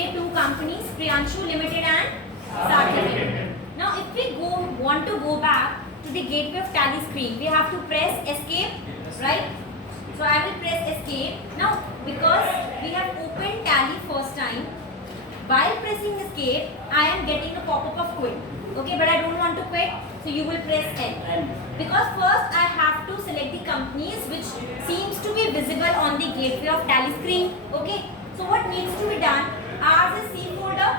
consider two companies, Priyanshu Limited and Sarthak Limited. Now, if we want to go back to the gateway of Tally screen, we have to press escape, right? So I will press escape. Now, because we have opened Tally first time, while pressing escape, I am getting a pop-up of quit. Okay, but I don't want to quit, so you will press N. Because first I have to select the companies which seems to be visible on the gateway of Tally screen. Okay, so what needs to be done? As a C folder,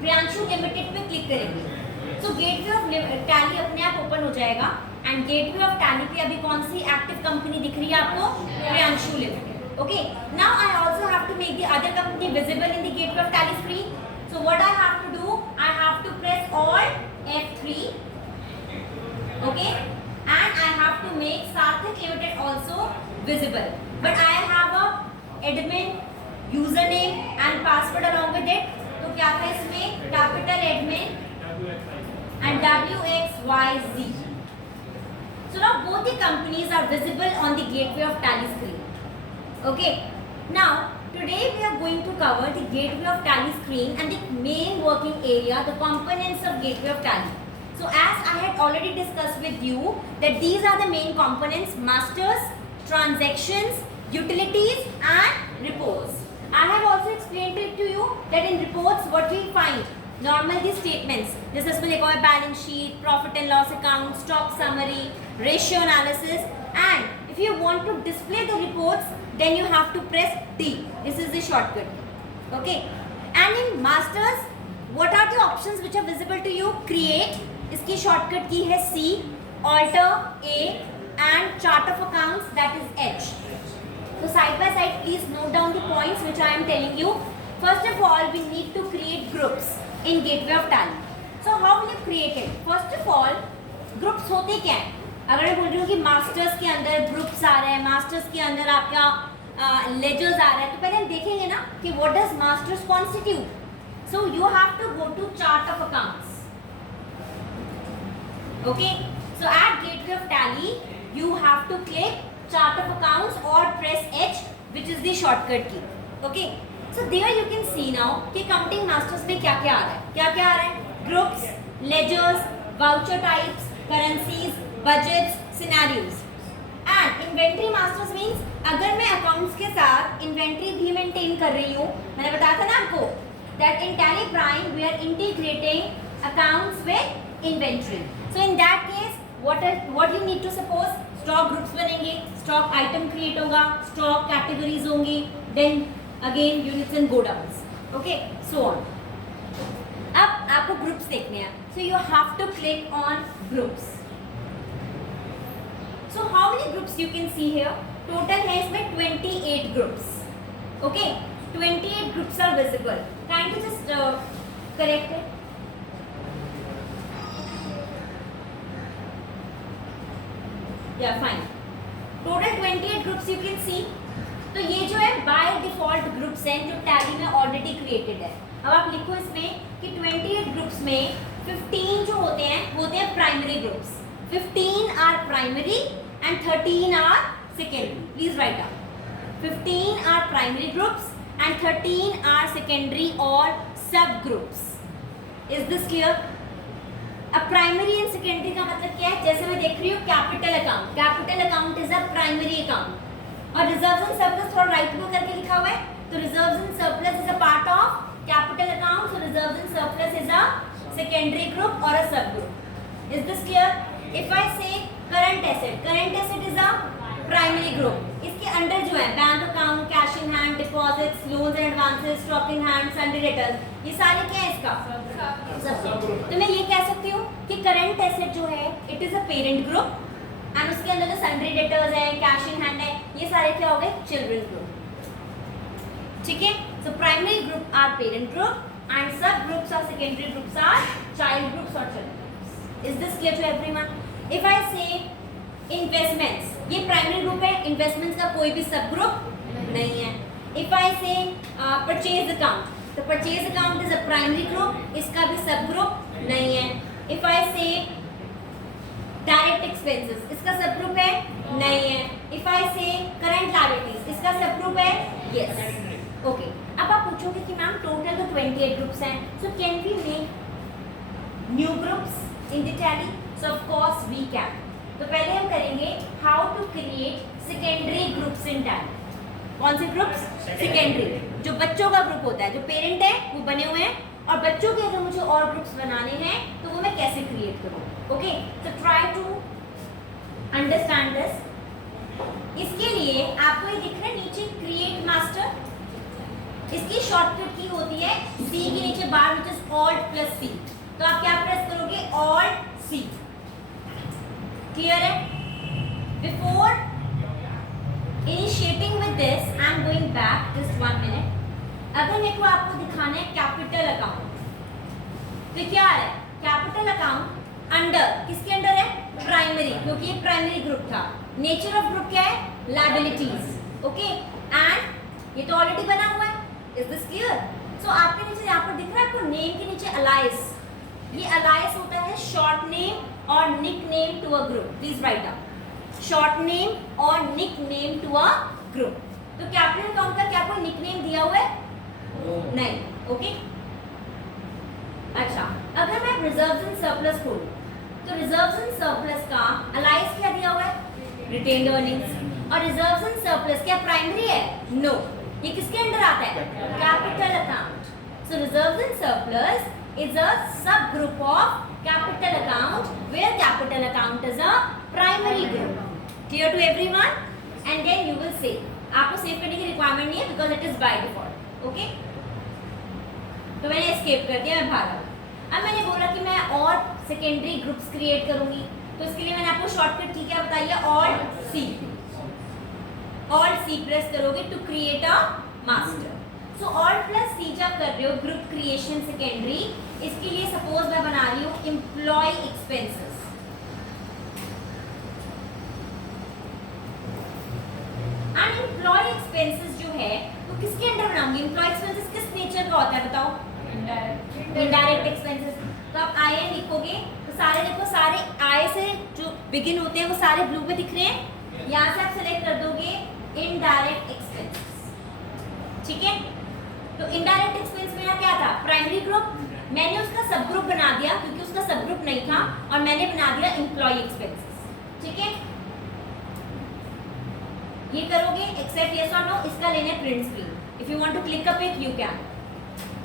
Priyanshu Limited पे click करेंगे. So gateway of Tally अपने आप open हो जाएगा. And gateway of Tally पे अभी कौन सी active company दिख रही है आपको? Priyanshu Limited. Okay. Now I also have to make the other company visible in the gateway of Tally screen. So what I have to do? I have to press Alt F3. Okay. And I have to make Sarthak Limited also visible. But I have a admin username and password along with it. तो क्या था इसमें? Capital admin and WXYZ. So now both the companies are visible on the gateway of Tally screen. Okay. Now today we are going to cover the gateway of Tally screen and the main working area, the components of gateway of Tally. So as I had already discussed with you that these are the main components: masters, transactions, utilities and reports. I have also explained it to you that in reports what we find normally statements जैसे इसमें देखो है balance sheet, profit and loss account, stock summary, ratio analysis, and if you want to display the reports then you have to press D. This is the shortcut. Okay. And in masters what are the options which are visible to you? Create, इसकी shortcut की है C, alter A and chart of accounts that is H. So side by side please note down the points which I am telling you. First of all we need to create groups in gateway of Tally. So how will you create it? First of all groups होते क्या हैं? अगर मैं बोल रही हूँ कि masters के अंदर ग्रुप्स आ रहे हैं, मास्टर्स के अंदर आपका लेजर्स आ रहा है, तो पहले हम देखेंगे ना कि what does masters constitute. So you have to go to chart of accounts. Okay, so at gateway of Tally you have to click chart of accounts और press H which is the shortcut key. Okay, so there you can see now कि counting masters में क्या क्या आ रहा है. क्या क्या आ रहा है? Groups, ledgers, voucher types, currencies, budgets, scenarios. And inventory masters means अगर मैं अकाउंट्स के साथ इन्वेंट्री भी मेंटेन कर रही हूँ, मैंने बताया था ना आपको that in Tally Prime we are integrating accounts with inventory. So in that case what you need to suppose, stock groups बनेंगे, स्टॉक आइटम क्रिएट होगा, स्टॉक कैटेगरीज होंगी, then again units and godowns. Okay, so on. अब आपको groups देखने हैं, so you have to click on groups. So how many groups you can see here? Total है इसमें 28 groups. Okay, 28 groups are visible. Kindly just correct it. Yeah, fine. Total 28 groups you can see. तो ये जो है by default groups हैं जो Tally में already created है. अब आप लिखो इसमें कि 28 groups में 15 जो होते हैं primary groups. 15 are primary and 13 are secondary. Please write down. 15 are primary groups and 13 are secondary or subgroups. Is this clear? अब primary and secondary का मतलब क्या है? जैसे मैं देख रही हूँ capital account. Capital account is a primary account. और reserves and surplus थोड़ा right को करके लिखा हुआ है. तो reserves and surplus is a part of capital account. So reserves and surplus is a secondary group or a subgroup. Is this clear? If I say current asset is a primary group. इसके under जो है bank account, cash in hand, deposits, loans and advances, stock in hand, Sunday debtors, ये सारे क्या है इसका सब. तो मैं ये कह सकती हूँ कि करंट एसेट जो है it is a parent group and उसके अंदर जो सन्डे डेटर्स है, कैश इन हैंड है, ये सारे क्या हो गए? Children group. ठीक है, so primary group are parent group and sub groups are secondary groups are child groups और children groups. Is this clear to everyone? If I say investments, ये प्राइमरी ग्रुप है, इन्वेस्टमेंट्स का कोई भी sub group नहीं है. If I say purchase account, तो purchase account is a primary group, इसका भी सब ग्रुप नहीं है. If I say direct expenses, इसका सब ग्रुप है? नहीं है. If I say current liabilities, इसका सब ग्रुप है? यस. ओके, अब आप पूछोगे कि मैम टोटल तो 28 ग्रुप्स हैं, so can we make new groups in the Tally? So of course we can. तो पहले हम करेंगे how to create secondary groups in Tally. कौन से ग्रुप्स? सेकेंडरी, जो बच्चों का ग्रुप होता है, जो पेरेंट है वो बने हुए हैं, और बच्चों के अगर मुझे और ग्रुप्स बनाने हैं तो वो मैं कैसे क्रिएट करूँ? ओके, तो ट्राई टू अंडरस्टैंड दिस। इसके लिए आपको ये दिख रहा है नीचे क्रिएट मास्टर, इसकी शॉर्टकट की होती है सी के नीचे bar which is alt plus C. तो आप क्या प्रेस करोगे? Alt C. क्लियर है? Before initiating with this I am going back just 1 minute. अगर मेरे को आपको दिखाना है कैपिटल अकाउंट, तो क्या है? कैपिटल अकाउंट अंडर, किसके अंडर है? प्राइमरी, क्योंकि ये प्राइमरी ग्रुप था। नेचर ऑफ ग्रुप क्या है? लायबिलिटीज। ओके, एंड ये तो ऑलरेडी बना हुआ है। Is this clear? सो आपके नीचे यहाँ पर दिख रहा है आपको नेम के नीचे अलाइस। ये अलाइस होता है शॉर्ट नेम और nick name to a group. Please write down short name और nick name to a group. तो कैपिटल अकाउंट का क्या कोई निक नेम दिया हुआ है? नहीं। ओके, अच्छा, अगर मैं रिजर्व्स एंड सरप्लस खोलूं तो रिजर्व्स एंड सरप्लस का अलाइस क्या दिया हुआ है? Retained earnings. और रिजर्व्स एंड सरप्लस क्या प्राइमरी है? नो। ये किसके अंडर आता है? Capital account. So reserves and surplus is a sub group of capital account where capital account is a primary group. Clear to everyone? And then you will save. आपको save करने की requirement नहीं है because it is by default. Okay, तो मैंने escape कर दिया, मैं भागा। अब मैंने बोला कि मैं और सेकेंडरी ग्रुप्स क्रिएट करूंगी, तो इसके लिए मैंने आपको शॉर्टकट की क्या बताई है? Alt C. Alt C press करोगे to create a master. So alt plus C जब कर रहे हो ग्रुप क्रिएशन सेकेंडरी, इसके लिए सपोज मैं बना रही हूँ employee expenses. And employee expenses जो है वो किसके अंडर बनाऊंगी? एम्प्लॉय एक्सपेंसेस किस नेचर का होता है बताओ? Indirect expenses. तो आप आई एन लिखोगे तो सारे देखो, सारे आई से जो बिगिन होते हैं वो सारे ब्लू में दिख रहे हैं। यहाँ से आप सेलेक्ट कर दोगे इनडायरेक्ट एक्सपेंसेस। ठीक है, तो इनडायरेक्ट एक्सपेंस मेरा क्या था? Primary group. मैंने उसका सब ग्रुप बना दिया क्योंकि उसका सब ग्रुप नहीं था, और मैंने बना दिया एम्प्लॉय एक्सपेंसेस। ठीक है, ये करोगे एक्सेप्ट यस और नो। इसका लेना है print screen. If you want to click a pic you can.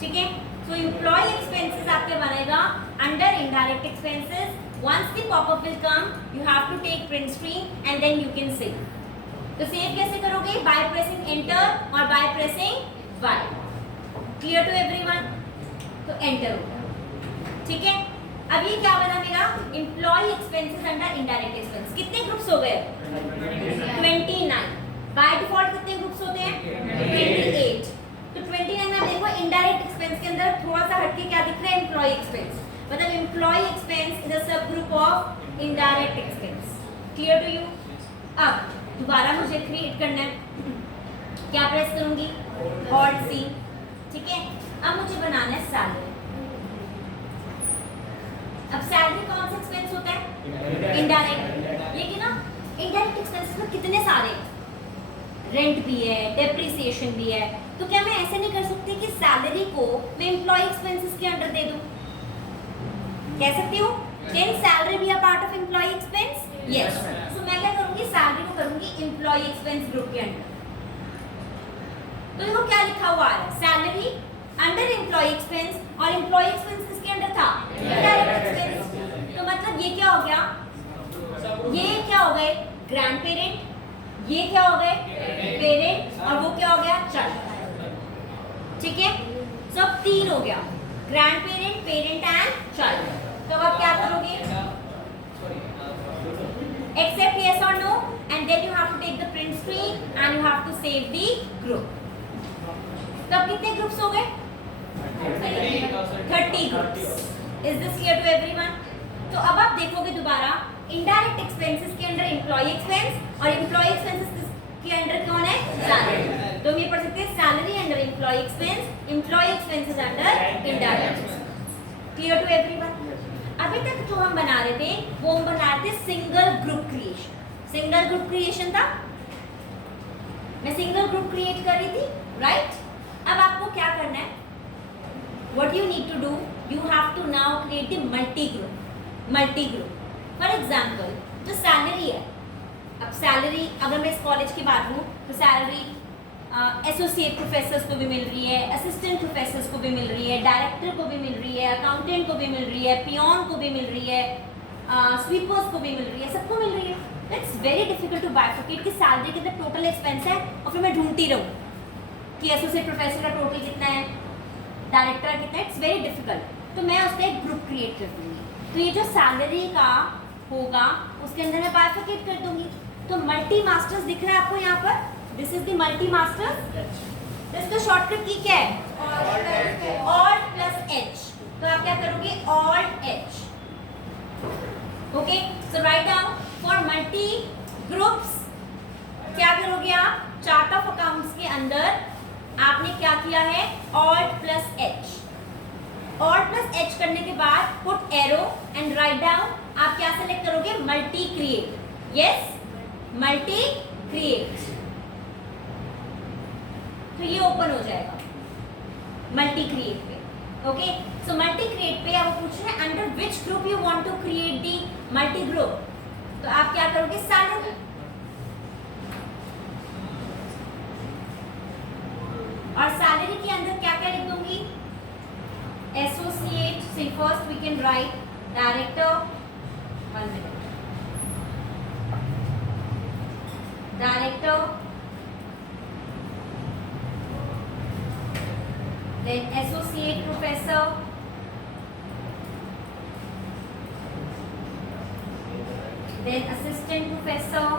ठीक है, सो एम्प्लॉय एक्सपेंसेस आपके बनेगा under indirect expenses. Once the popup will come you have to take print screen and then you can save. तो save कैसे करोगे? By pressing enter और by pressing Y. Clear to everyone? तो enter होगा। ठीक है, अब ये क्या बना मेरा? Employee expenses under indirect expense. कितने ग्रुप्स हो गए? 29। बाय डिफॉल्ट कितने ग्रुप्स होते हैं? 28। तो 29 में देखो इनडायरेक्ट एक्सपेंस के अंदर थोड़ा सा हटके क्या दिख रहा है? Employee expense. मतलब employee expense is a sub group of indirect expense. Clear to you? अब दोबारा मुझे क्रिएट करना है, क्या प्रेस करूंगी? Alt C. ठीक है, अब मुझे बनाना है सैलरी। अब सैलरी कौन सा एक्सपेंस होता है? इनडायरेक्ट। लेकिन ना इनडायरेक्ट एक्सपेंसेस में कितने सारे, रेंट भी है, डेप्रिसिएशन भी है। तो क्या मैं ऐसे नहीं कर सकती कि सैलरी को मैं एम्प्लॉय एक्सपेंसेस के अंडर दे दूं? कह सकती हूँ? Can salary be a part of employee expense? Yes. So मैं क्या करूंगी? सैलरी को करूंगी एम्प्लॉय एक्सपेंस ग्रुप के अंडर। तो देखो क्या लिखा हुआ है? सैलरी अंडर एम्प्लॉय एक्सपेंस, और एम्प्लॉय एक्सपेंस किसके अंडर था? Indirect expense. तो मतलब ये क्या हो गया? ये क्या हो गए? Grand parent. ये क्या हो गए? पेरेंट। और वो क्या हो गया? चाइल्ड। ठीक है, सो अब 3 हो गया, grand parent, parent and child. तो अब क्या करोगे? एक्सेप्ट यस और no and then you have to take the print screen and you have to save the group. तो अब कितने ग्रुप्स हो गए? 30 groups. Is this clear to everyone? तो अब आप देखोगे दोबारा इनडायरेक्ट एक्सपेंसेस के अंडर एम्प्लॉय एक्सपेंस और एम्प्लॉय एक्सपेंसेस के अंडर कौन है? सैलरी। तो हम ये पढ़ सकते हैं salary under employee expense, employee expenses under indirect. Clear to everyone? अभी तक जो हम बना रहे थे वो हम बना रहे थे single group creation. Single group creation था, मैं सिंगल ग्रुप क्रिएट कर रही थी, राइट? अब आपको क्या करना है, what you need to do, you have to now create the multi group. For example, जो सैलरी है, अब सैलरी अगर मैं इस कॉलेज की बात लूँ तो सैलरी एसोसिएट प्रोफेसर्स को भी मिल रही है, असिस्टेंट प्रोफेसर्स को भी मिल रही है, डायरेक्टर को भी मिल रही है, अकाउंटेंट को भी मिल रही है, पियोन को भी मिल रही है, स्वीपर्स को भी मिल रही है, सबको मिल रही है. It's very difficult to bifurcate कि सैलरी कितना टोटल एक्सपेंस है और फिर मैं ढूंढती रहूँ कि एसोसिएट प्रोफेसर का टोटल कितना है, डायरेक्टर का कितना है. It's very difficult. तो मैं उसका एक ग्रुप क्रिएट कर दूँगी. तो ये जो सैलरी का होगा उसके अंदर मैं बाइफरकेट कर दूँगी. तो मल्टी मास्टर्स दिख रहा है आपको यहाँ पर, this is the multi masters. इसका शॉर्टकट की क्या है, ऑल्ट प्लस एच. तो आप क्या करोगे, alt H. Okay, so write down for multi groups क्या करोगे आप, चार्ट ऑफ अकाउंट्स के अंदर आपने क्या किया है, alt plus H. Alt plus H करने के बाद put arrow and right down. आप क्या सेलेक्ट करोगे, multi create. Yes, multi create. तो ये ओपन हो जाएगा मल्टी क्रिएट पे. ओके, सो मल्टी क्रिएट पे आप पूछ रहे हैं under which group you want to create the multi group. तो आप क्या करोगे, सैलरी. और सैलरी के अंदर क्या क्या लिख दूंगी, associate. See first we can write director, 1 minute, director, then associate professor, then assistant professor,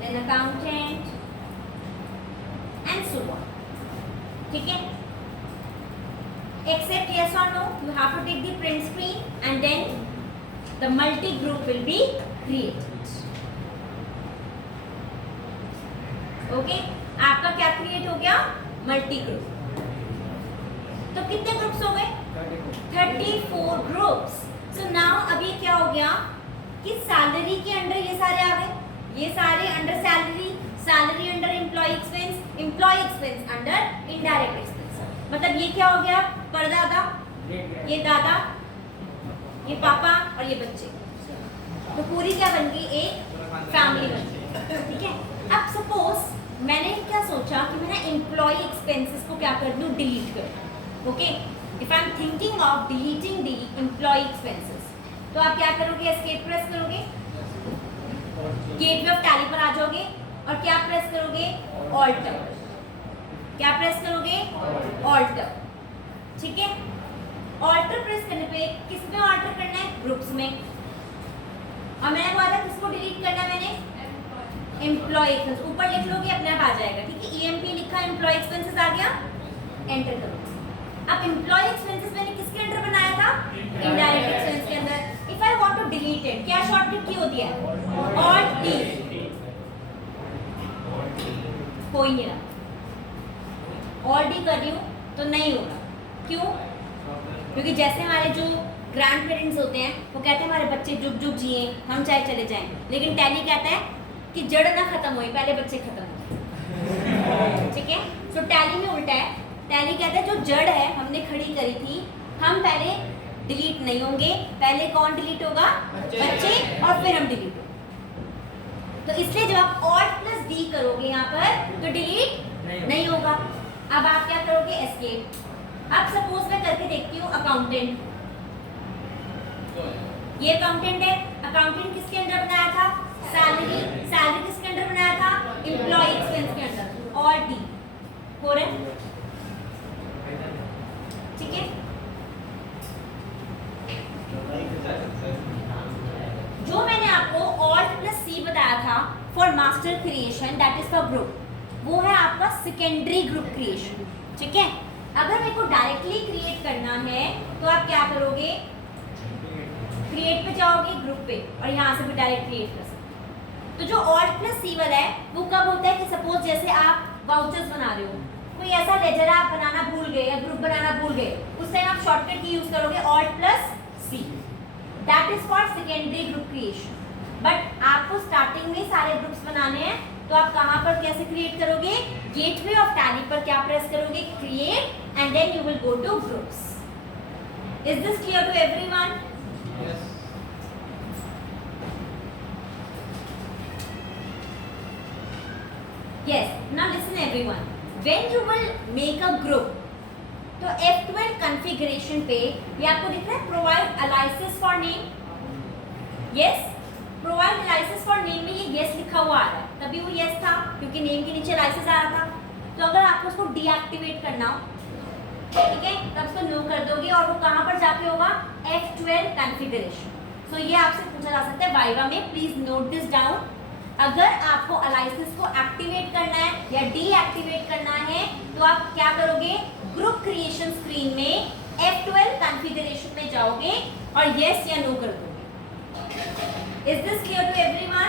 then accountant and so on. ठीक है, except yes or no, you have to take the print screen and then the multi group will be created. Okay, आपका क्या create हो गया, multi group. तो कितने groups हो गए, 34 ग्रुप्स. सो नाउ अभी क्या हो गया कि सैलरी के अंडर ये सारे आ गए, ये सारे under salary, salary under employee expense, employee expense under indirect expense. मतलब ये क्या हो गया, परदादा, ये दादा, ये पापा और ये बच्चे. तो पूरी क्या बन गई, एक फैमिली बन गई. ठीक है. अब सपोज मैंने क्या सोचा कि मैं एम्प्लॉय एक्सपेंसेस को क्या कर दूं, डिलीट कर दूं. Okay, if I am thinking of deleting the employee expenses, तो आप क्या करोगे, एस्केप प्रेस करोगे, गेटवे ऑफ टैली पर आ जाओगे और क्या प्रेस करोगे, ऑल्टर. क्या प्रेस करोगे, ऑल्टर. ठीक है, ऑल्टर प्रेस करने पे किस में ऑल्टर करना है, ग्रुप्स में. और मैंने बोला था किसको डिलीट करना, मैंने एम्प्लॉय एक्सपेंस. ऊपर लिख लोगे अपने आप आ जाएगा. ठीक है, ईएमपी लिखा, एम्प्लॉय एक्सपेंसेस आ गया, एंटर करो. अब एम्प्लॉय एक्सपेंसेस मैंने किसके अंडर बनाया था, इनडायरेक्ट एक्सपेंस के अंदर. If I want to delete it, क्या शॉर्टकट की होती है, ऑल्ट डी. कोई नहीं रहा, ऑल्ट डी कर रही हूँ तो नहीं होगा. क्यों, क्योंकि जैसे हमारे जो ग्रैंड पेरेंट्स होते हैं वो कहते हैं हमारे बच्चे जुग जुग जिए, हम चाहे चले जाएं. लेकिन टैली कहता है कि जड़ ना खत्म हुई, पहले बच्चे खत्म हो. ठीक है, सो टैली में उल्टा है. टैली कहता है जो जड़ है हमने खड़ी करी थी, हम पहले डिलीट नहीं होंगे, पहले कौन डिलीट होगा, बच्चे, और फिर हम डिलीट होंगे. तो इसलिए जब आप ऑल्ट प्लस डी करोगे यहाँ पर तो डिलीट नहीं होगा. अब आप क्या करोगे, एस्केप. अब सपोज मैं करके देखती हूँ अकाउंटेंट. ये अकाउंटेंट है, अकाउंटेंट किसके अंदर बनाया था, सैलरी. सैलरी किसके अंदर बनाया था, एम्प्लॉय एक्सपेंस के अंदर. और डी हो रहा है. ठीक है, जो मैंने आपको ऑल्ट प्लस सी बताया था for master creation, that is for group, वो है आपका सेकेंडरी ग्रुप क्रिएशन. ठीक है, अगर मेरे को डायरेक्टली क्रिएट करना है तो आप क्या करोगे, क्रिएट पे जाओगे, ग्रुप पे, और यहाँ से भी डायरेक्ट क्रिएट कर सकते. तो जो ऑल्ट प्लस सी वाला है वो कब होता है कि सपोज जैसे आप वाउचर्स बना रहे हो, कोई ऐसा लेजर आप बनाना भूल गए या ग्रुप बनाना भूल गए, उस टाइम आप शॉर्टकट की यूज करोगे alt plus C. That is for secondary group creation. But आपको स्टार्टिंग में सारे ग्रुप्स बनाने हैं, तो आप कहाँ पर कैसे क्रिएट करोगे? गेटवे ऑफ टैली पर क्या प्रेस करोगे? Create, and then you will go to groups. Is this clear to everyone? Yes. Yes. Now listen everyone. When you will make a group, तो F12 configuration पे ये आपको दिख रहा है provide aliases for name. Yes. Provide aliases for name में ये yes लिखा हुआ आ रहा है. तभी वो yes था क्योंकि name के नीचे aliases आ रहा था. तो अगर आपको उसको deactivate करना हो, ठीक है, तब उसको no कर दोगे और वो कहाँ पर जाके होगा? F12 configuration. So ये आपसे पूछा जा सकता है वाइवा में. Please note this down. अगर आपको अलाइसेस को एक्टिवेट करना है या डीएक्टिवेट करना है तो आप क्या करोगे? ग्रुप क्रिएशन स्क्रीन में F12 कॉन्फ़िगरेशन में जाओगे और यस या नो कर दोगे. Is this clear to everyone?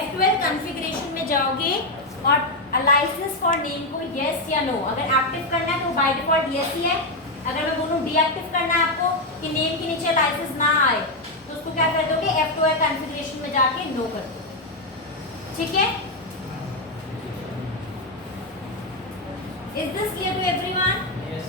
F12 configuration में जाओगे और अलाइसेस फॉर नेम को यस या नो, अगर एक्टिव करना है तो बाय डिफॉल्ट यस ही है. अगर मैं बोलूं डीएक्टिव करना है आपको कि नेम के नीचे अलाइसेस ना आए, तो उसको क्या कर दोगे? F12 कॉन्फ़िगरेशन में जाके नो कर दोगे. ठीक है? Is this clear to everyone? Yes.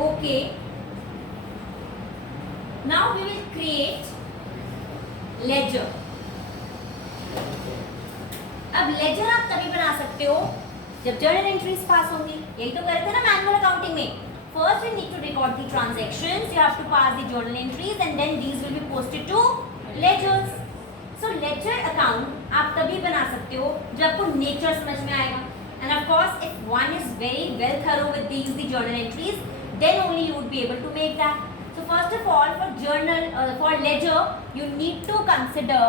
Okay. Now we will create ledger. अब लेजर आप तभी बना सकते हो जब जर्नल एंट्रीज पास होंगी. यही तो करे थे ना मैनुअल अकाउंटिंग में. First we need to record the transactions. You have to pass the journal entries and then these will be posted to ledgers. So ledger account आप तभी बना सकते हो जब आपको नेचर समझ में आएगा. And of course, if one is very well thorough with these the journal entries, then only you would be able to make that. So first of all, for journal for ledger, you need to consider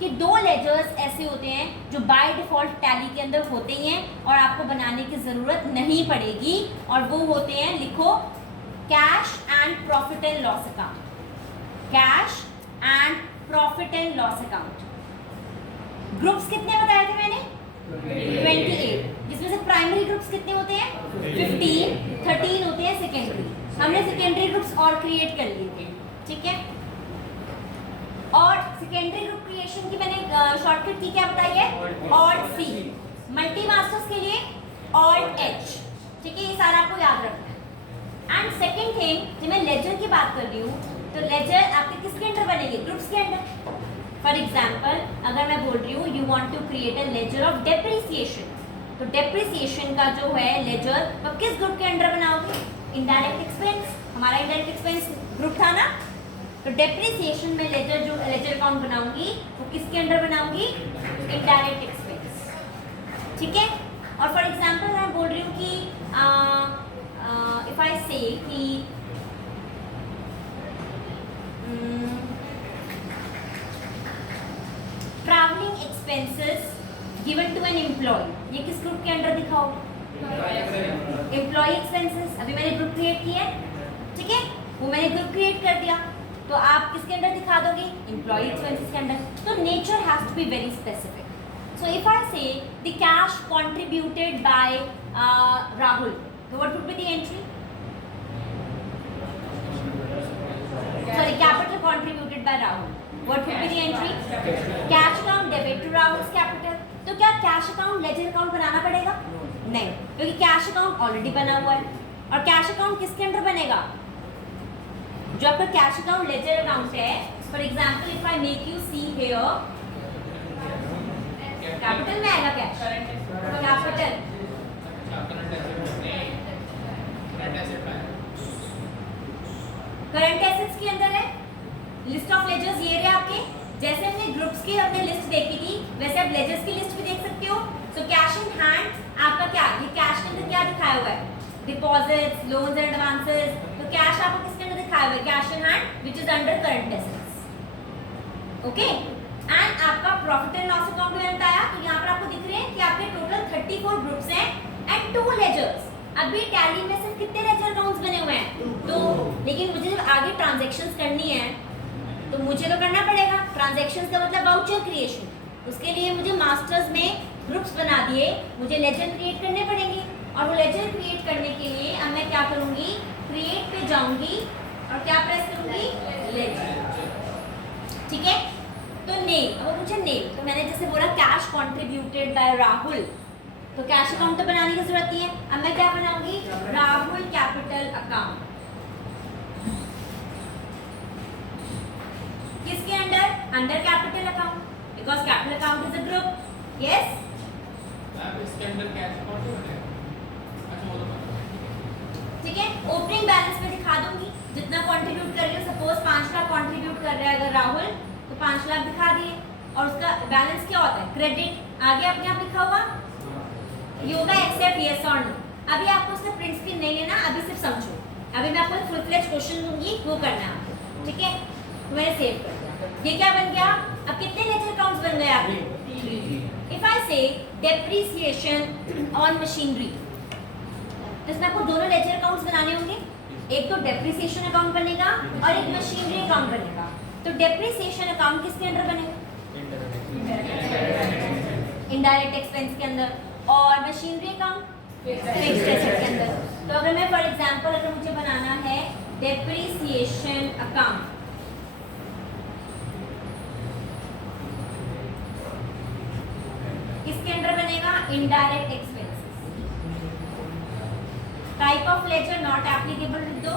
कि दो ledgers ऐसे होते हैं जो by default tally के अंदर होते ही हैं और आपको बनाने की ज़रूरत नहीं पड़ेगी, और वो होते हैं, लिखो, cash and profit and loss account. Cash and profit and loss account. Groups कितने बताए थे मैंने? 28. जिसमें से प्राइमरी ग्रुप्स कितने होते हैं? 15. 13 होते हैं सेकेंडरी. हमने सेकेंडरी ग्रुप्स और क्रिएट कर लिए थे. ठीक है? और सेकेंडरी ग्रुप क्रिएशन की मैंने शॉर्टकट की क्या बताई है? ऑल्ट सी. मल्टी मास्टर्स के लिए ऑल्ट एच. ठीक है, ये सारा आपको याद रखना है. एंड सेकेंड थिंग, जब मैं लेजर की बात कर रही हूँ तो लेजर आपके किसके अंडर बनेंगे? ग्रुप्स के अंडर. फॉर एग्जाम्पल, अगर मैं बोल रही हूँ you want to create a ledger of depreciation, तो डेप्रिसिएशन का जो है लेजर अब किस ग्रुप के अंडर बनाओगे? Indirect expense. हमारा इनडायरेक्ट एक्सपेंस ग्रुप था ना, तो डेप्रिसिएशन में लेजर जो लेजर अकाउंट बनाऊंगी वो किसके अंडर बनाऊंगी? Indirect expense. ठीक है? और फॉर एग्जाम्पल मैं बोल रही हूँ कि इफ आई से कि travelling expenses given to an employee, ये किस ग्रुप के अंडर दिखाओ? Employee expenses. अभी मैंने ग्रुप क्रिएट किया है. ठीक है, वो मैंने ग्रुप क्रिएट कर दिया, तो आप किसके अंडर दिखा दोगे? एम्प्लॉय एक्सपेंसेस के अंडर. तो nature has to be very specific. So if I say the cash contributed by Rahul, तो what would be the entry? Sorry, capital contributed by Rahul, what would be the entry? Cash account debit to Rahul's capital. तो क्या cash account ledger account बनाना पड़ेगा? नहीं, क्योंकि cash account already बना हुआ है. और कैश अकाउंट किसके अंडर बनेगा? जो आपका कैश अकाउंट लेजर अकाउंट है. For example, if I make you see here, capital में आएगा कैश. कैपिटल करंट एसेट्स के अंदर है. लिस्ट ऑफ लेजर्स ये रहे आपके. जैसे हमने ग्रुप्स की हमने लिस्ट देखी थी, वैसे आप लेजर्स की लिस्ट भी देख सकते हो. सो कैश इन हैंड आपका क्या, ये कैश के अंदर क्या दिखाया हुआ है? Deposits, loans and advances. तो कैश आपको किसके अंदर दिखाया हुआ है? Cash in hand which is under current assets. Okay. And आपका प्रॉफिट एंड लॉस अकाउंट में बताया, तो यहाँ पर आपको दिख रहे हैं कि आपके टोटल 34 ग्रुप्स हैं एंड 2 लेजर्स. अभी टैली में सिर्फ कितने लेजर अकाउंट्स बने हुए हैं? 2। लेकिन मुझे जब आगे ट्रांजैक्शंस करनी है तो मुझे तो करना पड़ेगा। ट्रांजैक्शंस का मतलब वाउचर क्रिएशन। उसके लिए मुझे मास्टर्स में ग्रुप्स बना दिए, मुझे लेजर क्रिएट करने पड़ेंगे। और वो लेजर क्रिएट करने के लिए अब मैं क्या करूंगी, क्रिएट पे जाऊंगी और क्या प्रेस करूंगी, लेजर। ठीक है, तो नेम, अब मुझे नेम, तो मैंने जैसे बोला कैश कॉन्ट्रीब्यूटेड बाय राहुल, तो कैश अकाउंट तो बनाने की जरूरत नहीं है। अब मैं क्या बनाऊंगी, राहुल कैपिटल अकाउंट। किसके under, under capital account, because capital account is a group. Yes, इसके अंदर कैश अकाउंट है। अच्छा, वो तो ठीक है। ओपनिंग बैलेंस में दिखा दूंगी जितना कंट्रीब्यूट कर रही हूँ। सपोज 5 लाख कंट्रीब्यूट कर रहा है अगर राहुल, तो 5 लाख दिखा दिए। और उसका बैलेंस क्या होता है, क्रेडिट। आगे अपने आप लिखा हुआ योगा एक्सेप्ट यस और नो। अभी आपको उससे प्रिंट स्क्रीन नहीं लेना, अभी सिर्फ समझो। अभी मैं आपको फुल फ्लेज क्वेश्चन दूंगी, वो करना है आपको। ठीक है, तो मैंने सेव कर दिया। ये क्या बन गया, अब कितने लेजर अकाउंट्स बन गए आपके। इफ आई से डेप्रिसिएशन ऑन मशीनरी, तो इसमें आपको दोनों लेजर अकाउंट्स बनाने होंगे। एक तो डेप्रिसिएशन अकाउंट बनेगा और एक मशीनरी अकाउंट बनेगा। तो डेप्रिसिएशन अकाउंट किसके अंदर बनेगा, इनडायरेक्ट एक्सपेंस के अंदर, और मशीनरी अकाउंट फिक्स्ड एसेट के अंदर। तो अगर मैं फॉर एग्जांपल अगर मुझे बनाना है डेप्रिसिएशन अकाउंट, किसके अंदर बनेगा, indirect expenses. Type of ledger not applicable लिख दो।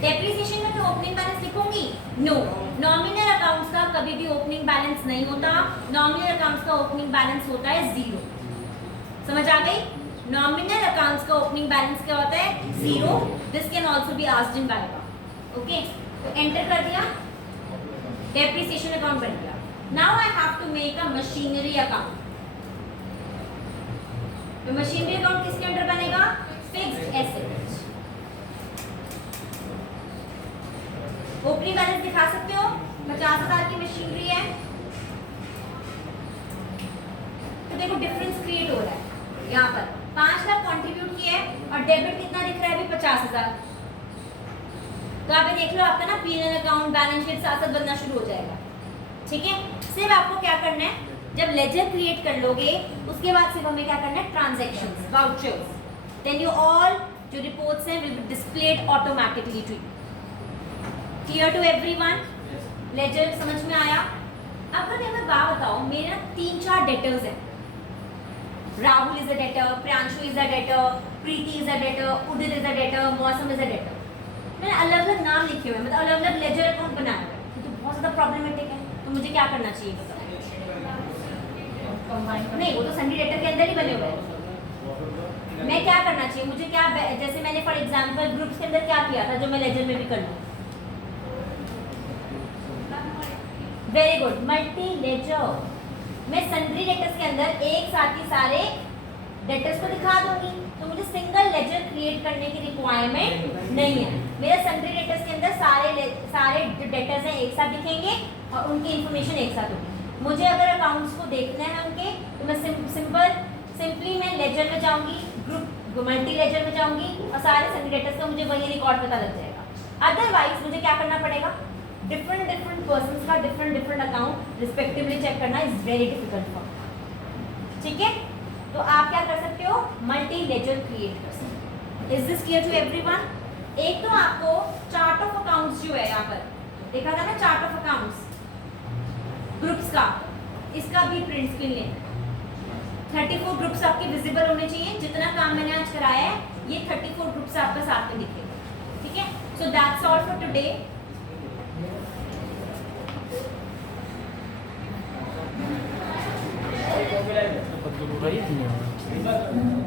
डेप्रिसिएशन में मैं ओपनिंग बैलेंस लिखूंगी, नो। नॉमिनल अकाउंट्स का कभी भी ओपनिंग बैलेंस नहीं होता। नॉमिनल अकाउंट्स का ओपनिंग बैलेंस होता है 0। समझ आ गई, नॉमिनल अकाउंट्स का ओपनिंग बैलेंस क्या होता है, 0। This can also be asked in viva. Okay, तो एंटर कर दिया, डेप्रिसिएशन अकाउंट बन गया। Now I have to make a machinery account. तो मशीनरी अकाउंट किसके अंडर बनेगा, फिक्स्ड एसेट। ओपनिंग बैलेंस दिखा सकते हो, 50,000 की मशीनरी है। तो देखो डिफरेंस क्रिएट हो रहा है यहाँ पर। 5 लाख कंट्रीब्यूट किया है और डेबिट कितना दिख रहा है अभी, 50,000। तो आप ये देख लो, आपका ना पीएनएल अकाउंट, बैलेंस शीट साथ साथ बनना शुरू हो जाएगा। ठीक है, सिर्फ आपको क्या करना है, जब लेजर क्रिएट कर लोगे उसके बाद सिर्फ हमें क्या करना है, transactions, vouchers, then you all जो रिपोर्ट्स हैं will be displayed automatically to you. Clear to everyone, ledger समझ में आया। अब मैं हमें बात बताओ, मेरे 3-4 डेटर्स हैं। Rahul is a debtor, Priyanshu is a debtor, Preeti is a debtor, Udit is a debtor, मौसम इज अ डेटर। मैंने अलग अलग नाम लिखे हुए, मतलब अलग अलग लेजर अकाउंट बनाए हुए हैं, तो बहुत ज़्यादा प्रॉब्लमेटिक है। तो मुझे क्या करना चाहिए बताओ। नहीं, वो तो सन्डी डेटर के अंदर ही बने हुए हैं। मैं क्या करना चाहिए, मुझे क्या, जैसे मैंने फॉर एग्जांपल ग्रुप्स के अंदर क्या किया था, जो मैं लेजर में भी कर लूँ। Very good, multi ledger. मैं सन्ड्री डेटर्स के अंदर एक साथ ही सारे डेटर्स को दिखा दूंगी, तो मुझे सिंगल लेजर क्रिएट करने की रिक्वायरमेंट नहीं है। मेरे सन्ड्री डेटर्स के अंदर सारे जो डेटर्स हैं एक साथ दिखेंगे और उनकी इंफॉर्मेशन एक साथ होगी। मुझे अगर अकाउंट्स को देखना है उनके, तो मैं सिंपली मैं लेजर में जाऊंगी, ग्रुप मल्टी लेजर में जाऊंगी और सारे सन्ड्री डेटर्स का मुझे वही रिकॉर्ड पता लग जाएगा। अदरवाइज मुझे क्या करना पड़ेगा, डिफरेंट पर्सन्स का डिफरेंट अकाउंट रिस्पेक्टिवली चेक करना इज वेरी डिफिकल्ट फॉर। ठीक है, तो आप क्या कर सकते हो, मल्टी लेजर क्रिएट कर सकते हो। Is this clear to everyone. एक तो आपको चार्ट ऑफ अकाउंट्स जो है यहाँ पर देखा था ना, चार्ट ऑफ अकाउंट्स ग्रुप्स का, इसका भी प्रिंट स्क्रीन लेना है। 34 ग्रुप्स आपके विजिबल होने चाहिए। जितना काम मैंने आज कराया है ये 34 ग्रुप्स आपका साथ में दिखेगा। ठीक है, so that's all for today. भाई